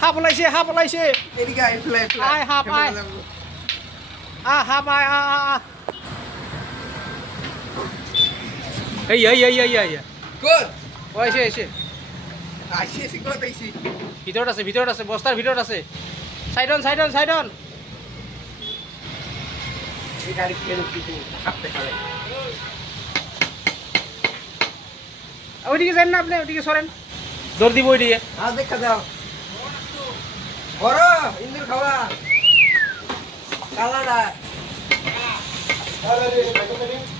সাপ ওলাইছে এদিকে আয় ফ্লাই আয় সাপ আয় সাপ আয় এই কোন ওইছে আইছি কোন আইছি ভিতৰত আছে বস্তাৰ ভিতৰত আছে সাইডন এই গাড়ি কেন কিছু খাপতে খাবে ওইদিকে যান না আপনি ওইদিকে সরেন দৌড় দিব ওইদিকে হ্যাঁ দেখা যাও বড় ইন্দুর খাওয়া কালাডা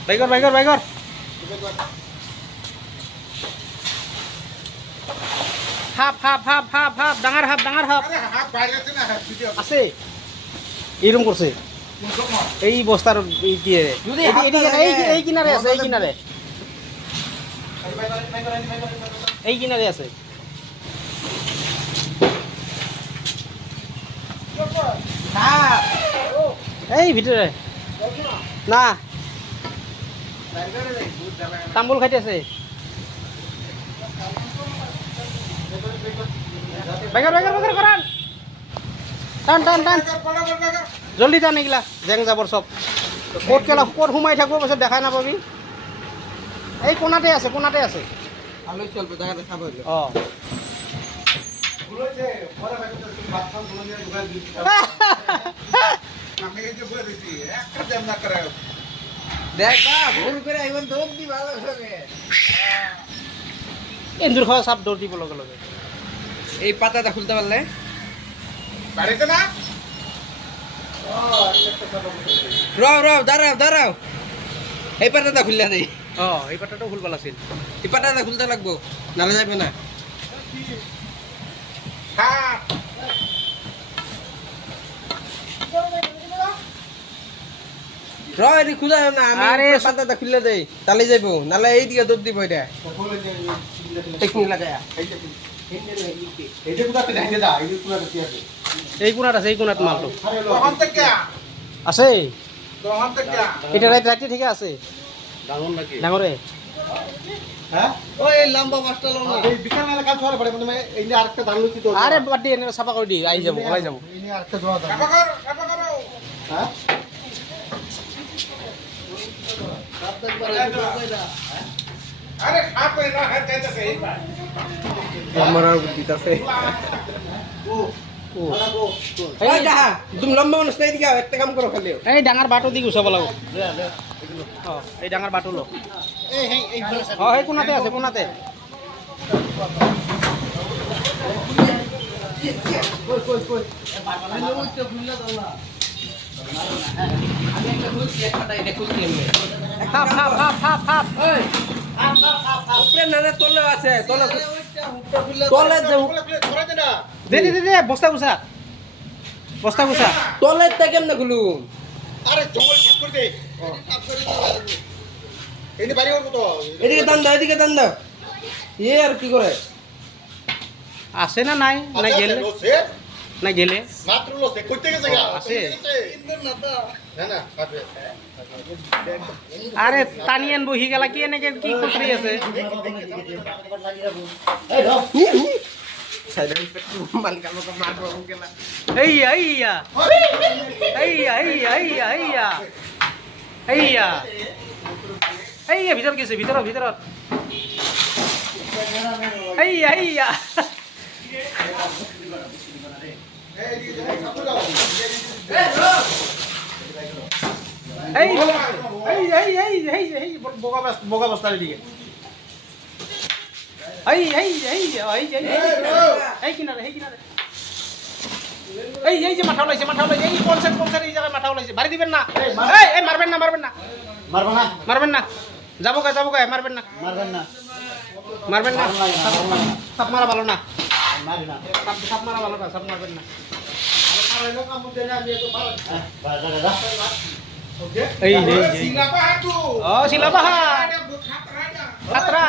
বাইকর হাফ ডাঙৰ হাফ আছে এইরকম করছে এই বস্তার এই কিনারে আছে এই কিনারে আছে এই ভিতরে না তাম্বুল খাইতে আছে বাইকর করান টান জলদি টান এগুলা জেং যাবৰ সব ক'ত সোমাই থাকবো পাছত দেখাই নাপাবি এই কোণাতে আছে ভালো চলবে জায়গাটা খাবো অ দেখ বা ভুল করে আইবন দৌড় দি ভালো হবে এন্দুর খাওয়া সাপ দৌড় দিব লগে এই পাতাটা খুলতে পারলে বাড়িতে না রাও দাঁড়াও এই পাতাটা খুললে দেই এই পাতাটাও খুলবা লাগছিল এই পাতাটা খুলতে লাগবো নালে যাবে না হাত রাও এটি খুঁজা না আমি পাতাটা খুললে দেই তালে যাইবো নালে এই দিকে দৌড় দিব এটা টেকনিক লাগায়া এই কোণাত আছে এই কোণাত মালটো তখন থেকে আছে তখন থেকে এটা রাইতে ঠিক আছে ডাঙরে ওই লম্বা মাছটা লও না আরে বাদ দি এনে চাফা কৰি দি আহি যাব ওলাই যাব কাপা করো আরে খাপে না হাত যাইতেছে আমার দিতাছে এই যা তুমি লম্বা মানুষ নাই দিকে একটা কাম করো খালি এই ডাঙৰ বাটো দি গুচাব লাগিব এই ডাঙৰ বাটো ল সেই কোণাতে আছে হাফ উপরে না তলে আছে তলে দে বস্তা গুছা তলে কেমনে খুলু আরে জঙ্গল সাফ করে দে এনে বাড়ি ওর কত এদিকে টান দাও এ আর কি করে আছে না নাই গেলে মাত্র লসে কইতে গেছে গা আছে ইন্দুর না না পাবে আরে টানি আনবো হি গেলা কি এনেকে কি খুচরি আছে ভিতৰত গেছে ভিতৰত বগা বস্তার দিকে কিনারে এই যে মাথা ওলাইছে এই পলসেট এই জায়গায় মাথা ওলাইছে বাড়ি দিবেন না এই মারবেন না যাবো গে মারবেন না সাপ মারা ভালো না সাপ মারবেন না এই শিলাবাহার খাতরা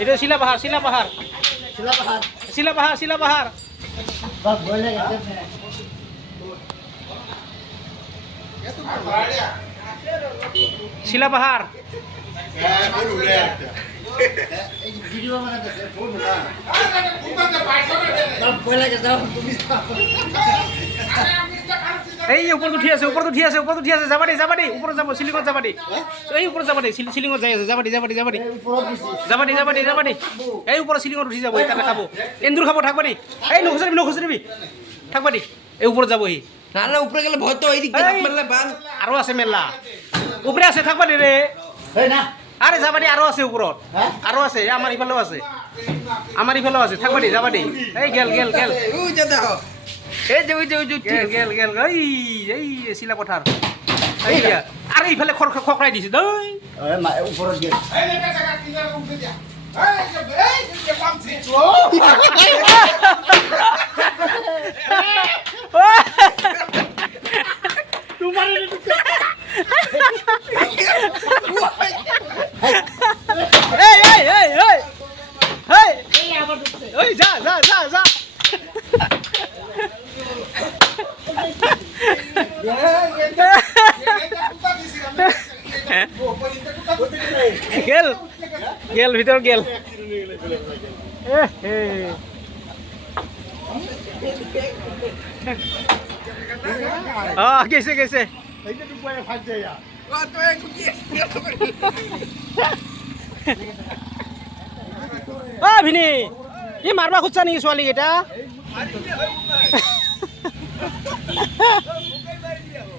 এটা শিলাবাহার শিলাপাহাড় হ্যাঁ বড় উড়ে একটা এই ভিডিও বানাতেছে ফোন না এই উপর উঠি আছে উপর উঠি আছে উপর উঠি আছে যাবাড়ি যাবাড়ি উপরে যাব সিলিংত যাবাড়ি এই উপরে যাবাড়ি সিলিংত যাই আছে যাবাড়ি যাবাড়ি যাবাড়ি যাবাড়ি যাবাড়ি যাবাড়ি এই উপরে সিলিংত উঠি যাব এটা খাবো এন্দুর খাবো থাকবাড়ি এই নখুসরিবি থাকবাড়ি এই উপরে যাব হি না না উপরে গেলে ভয় তো এই দিক এই। মারলে বান আরো আছে মেলা উপরে আছে থাকবাড়ি রে এই না আরে যাবাড়ি আরো আছে উপরত আরো আছে আমার ইফালেও আছে আমার ইফালেও আছে থাকবাড়ি যাবাড়ি এই গেল গেল গেল ওই যে দেখো এই যে ওই যে ওই যে গেল গেল গেল এই শিলা পথার এই দিয়া। আরে ইফালে খকরাই দিছে দই উপরে গেল এই এই এই এই এই ওই যা যা যা যা গেল গেল ভিতর গেল গেছে গেছে এইটা তো পরে ফাট যায় ভিনি ই মারবা খুঁজছা নেকি ছোৱালী কেইটা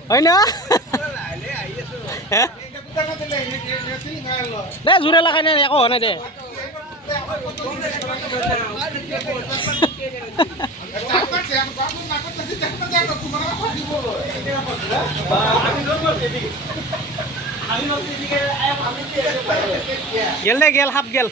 হয় না দে জোৰে লাগাই নাই একো হোৱা নাই দে গেল দে গেল সাপ গেল